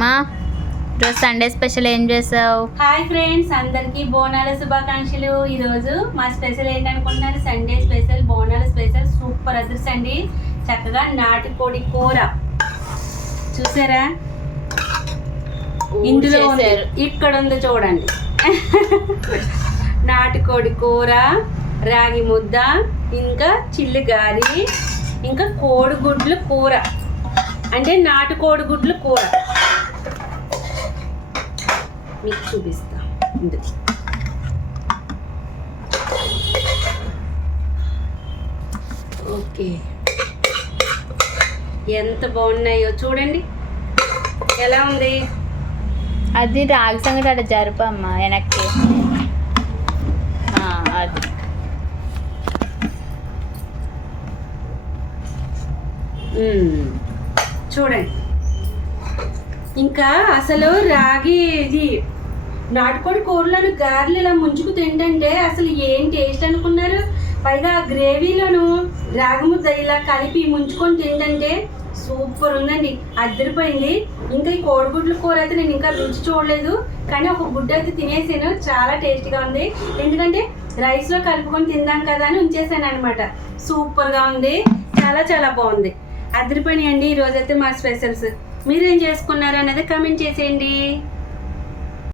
మా ఈరోజు Sunday special ఏం చేసావు? హాయ్ ఫ్రెండ్స్, అందరికీ బోనాల శుభాకాంక్షలు. ఈరోజు మా స్పెషల్ ఏంటనుకుంటున్నారు? సండే స్పెషల్, బోనాల స్పెషల్ సూపర్ అదర్స్ అండి. చక్కగా నాటుకోడి కూర చూసారా? ఇందులో ఉంది, ఇక్కడ ఉంది చూడండి. నాటుకోడి కూర, రాగి ముద్ద, ఇంకా చిల్లి గారి, ఇంకా కోడిగుడ్లు కూర, అంటే నాటుకోడి గుడ్లు కూర మీకు చూపిస్తా. ఓకే, ఎంత బాగున్నాయో చూడండి. ఎలా ఉంది? అది రాగి సంగటి అక్కడ జరుపమ్మా వెనక్కి. అది చూడండి. ఇంకా అసలు రాగి ఇది నాటుకోడి కూరలను గారెలు ఇలా ముంచుకు తింటే అసలు ఏం టేస్ట్ అనుకున్నారు? పైగా గ్రేవీలోను రాగి ముద్ద ఇలా కలిపి ముంచుకొని తింటే సూపర్ ఉందండి, అద్దరిపోయింది. ఇంకా ఈ కోడిగుడ్ల కూర అయితే నేను ఇంకా రుచి చూడలేదు, కానీ ఒక గుడ్డ అయితే తినేసాను. చాలా టేస్టీగా ఉంది, ఎందుకంటే రైస్లో కలుపుకొని తిందాం కదా అని ఉంచేసాను అనమాట. సూపర్గా ఉంది, చాలా చాలా బాగుంది, అద్దరిపోయినాయండి. ఈరోజైతే మా స్పెషల్స్. మీరేం చేసుకున్నారు అనేది కామెంట్ చేసేయండి.